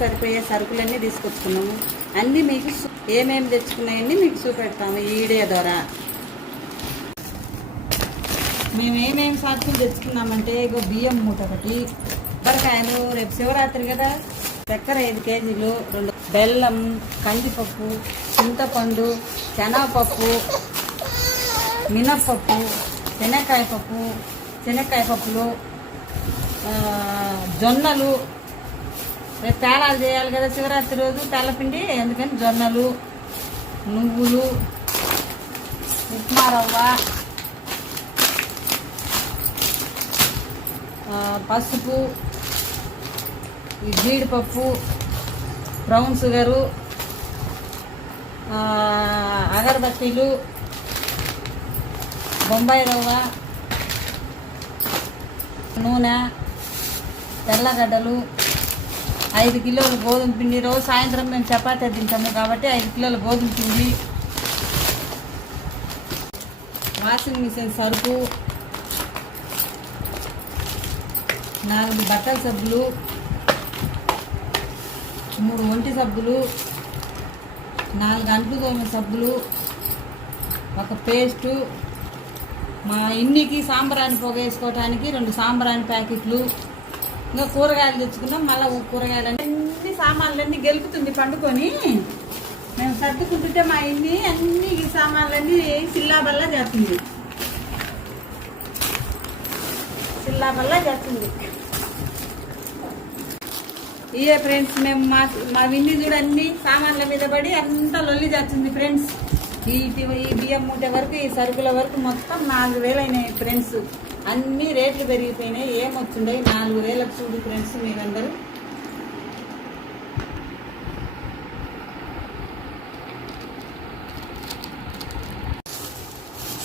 సరిపోయే సరుకులన్నీ తీసుకొచ్చుకున్నాము. అన్నీ మీకు ఏమేమి తెచ్చుకున్నాయన్నీ మీకు చూపెడతాము ఈ వీడియో ద్వారా. మేము ఏమేమి సరుకులు తెచ్చుకున్నామంటే ఇగో బియ్యం మూట ఒకటి, కొబ్బరికాయలు, రేపు శివరాత్రి కదా, చక్కెర 5 కేజీలు, 2 బెల్లం, కందిపప్పు, చింతపండు, శనగపప్పు, మినప్పప్పు, శనక్కాయ పప్పులు, జొన్నలు. రేపు పేలాలు చేయాలి కదా శివరాత్రి రోజు తెల్లపిండి, అందుకని జొన్నలు, నువ్వులు, ఉప్మా రవ్వ, పసుపు, జీడిపప్పు, బ్రౌన్ షుగరు, అగరబత్తీలు, బొంబాయి రవ్వ, నూనె, తెల్లగడ్డలు, 5 కిలోలు గోధుమ పిండి. రోజు సాయంత్రం మేము చపాతీ తింటాము కాబట్టి 5 కిలోల గోధుమ పిండి, వాషింగ్ మిషన్ సరుకు, 4 బట్టల సబ్బులు, 3 ఒంటి సబ్బులు, 4 అంట్లు తోమిన సబ్బులు, 1 పేస్టు, మా ఇన్నికి సాంబ్రాణి పొగ వేసుకోవడానికి 2 సాంబ్రాణి ప్యాకెట్లు. ఇంకా కూరగాయలు తెచ్చుకున్నాం. మళ్ళీ కూరగాయలు అన్ని సామాన్లన్నీ గెలుపుతుంది పండుకొని. మేము సర్దుకుంటుంటే మా ఇన్ని అన్ని సామాన్లన్నీ సిల్లాబల్లా చేస్తుంది. ఇయే ఫ్రెండ్స్, మేము మా విన్ని చూడు అన్ని సామాన్ల మీద పడి అంతా లొల్లి చేస్తుంది ఫ్రెండ్స్. ఈ బియ్యం మూట వరకు, ఈ సరుకుల వరకు మొత్తం 4,000 అయినాయి ఫ్రెండ్స్. అన్ని రేట్లు పెరిగిపోయినాయి. ఏమొచ్చిండయి 4,000కు చూడు ఫ్రెండ్స్ మీరందరూ.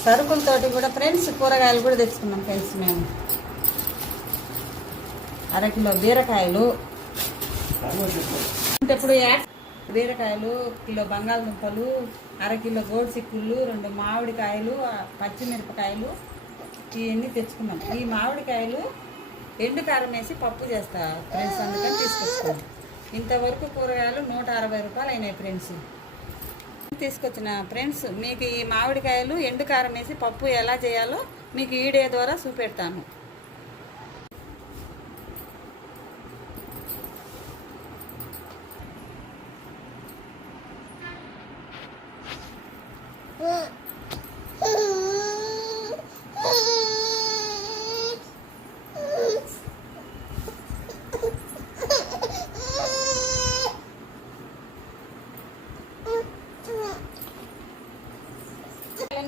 సరుకులతోటి కూడా ఫ్రెండ్స్ కూరగాయలు కూడా తెచ్చుకున్నాం ఫ్రెండ్స్. మేము 1/2 కిలో బీరకాయలు, ఇప్పుడు బీరకాయలు, కిలో బంగాళదుంపలు, 1/2 కిలో గోడు చిక్కుళ్ళు, 2 మామిడికాయలు, పచ్చిమిరపకాయలు, ఇవన్నీ తెచ్చుకున్నాం. ఈ మామిడికాయలు ఎండు కారం వేసి పప్పు చేస్తా ఫ్రెండ్స్, అందుకని తీసుకొచ్చుకోండి. ఇంతవరకు కూరగాయలు 160 రూపాయలు అయినాయి ఫ్రెండ్స్. తీసుకొచ్చిన ఫ్రెండ్స్ మీకు ఈ మామిడికాయలు ఎండు కారం వేసి పప్పు ఎలా చేయాలో మీకు ఈ వీడియో ద్వారా చూపెడతాను.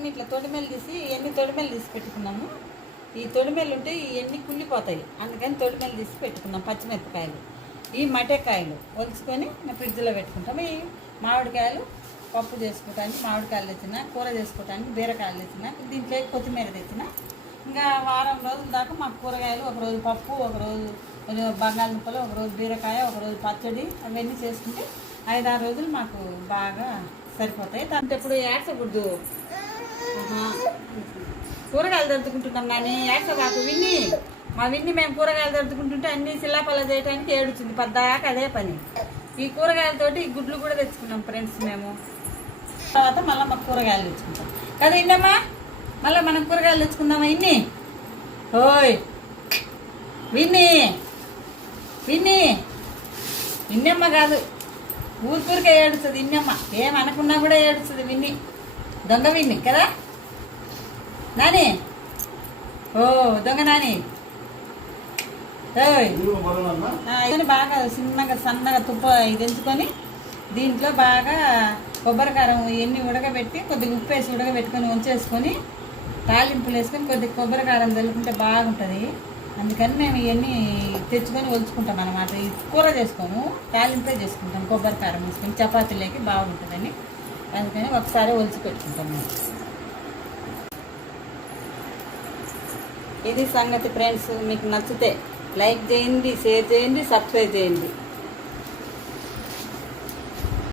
ఇట్లా తొడిమెలు తీసి ఎన్ని తొడిమెలు తీసి పెట్టుకున్నాము. ఈ తొడిమెలు ఉంటే ఇవన్నీ కుళ్ళిపోతాయి, అందుకని తొడిమెలు తీసి పెట్టుకున్నాం. పచ్చిమిరపకాయలు, ఈ మటకాయలు ఒలుచుకొని ఫ్రిడ్జ్లో పెట్టుకుంటాం. ఈ మామిడికాయలు పప్పు చేసుకోవటానికి, మామిడికాయలు తెచ్చిన, కూర చేసుకోవటానికి బీరకాయలు తెచ్చిన, దీంట్లో కొత్తిమీర తెచ్చిన. ఇంకా వారం రోజుల దాకా మాకు కూరగాయలు, ఒకరోజు పప్పు, ఒకరోజు బంగాళదుంపలు, ఒకరోజు బీరకాయ, ఒకరోజు పచ్చడి, అవన్నీ చేసుకుంటే 5-6 రోజులు మాకు బాగా సరిపోతాయి. దాంట్లో ఎప్పుడు ఏడ్చకూడదు. కూరగాయలు దొరుకుతుంటున్నాం కానీ ఏడ్చబాకు విన్ని. మా విన్ని మేము కూరగాయలు దొరుకుతుంటుంటే అన్ని సిల్లాపల్లా చేయడానికి ఏడుచింది పద్దాక అదే పని. ఈ కూరగాయలతోటి ఈ గుడ్లు కూడా తెచ్చుకున్నాం ఫ్రెండ్స్ మేము. తర్వాత మళ్ళీ మాకు కూరగాయలు తెచ్చుకుంటాం కదా ఇన్నమ్మా. మళ్ళీ మనం కూరగాయలు తెచ్చుకుందామా ఇన్ని. ఓయ్ విన్ని, విన్నమ్మ కాదు, ఊరికే ఏడుస్తుంది విన్నమ్మ. ఏమనకున్నా కూడా ఏడుస్తుంది విన్ని, దొంగ విన్ని కదా నాని. ఓ దొంగ నాని. బాగా సన్నగా తుప్ప తెంచుకొని దీంట్లో బాగా కొబ్బరికారం ఇవన్నీ ఉడకబెట్టి కొద్దిగా ఉప్పు వేసి ఉడకబెట్టుకొని ఉంచేసుకొని తాలింపులు వేసుకొని కొద్దిగా కొబ్బరికారం చల్లుకుంటే బాగుంటుంది. అందుకని మేము ఇవన్నీ తెచ్చుకొని ఒలుచుకుంటాం అన్నమాట. ఈ కూర చేసుకోము, తాలింపే చేసుకుంటాం. కొబ్బరికారం వేసుకొని చపాతీలోకి బాగుంటుందని అందుకని ఒకసారి ఒలిచి పెట్టుకుంటాం మేము. ఇది సంగతి ఫ్రెండ్స్. మీకు నచ్చితే లైక్ చేయండి, షేర్ చేయండి, సబ్స్క్రైబ్ చేయండి.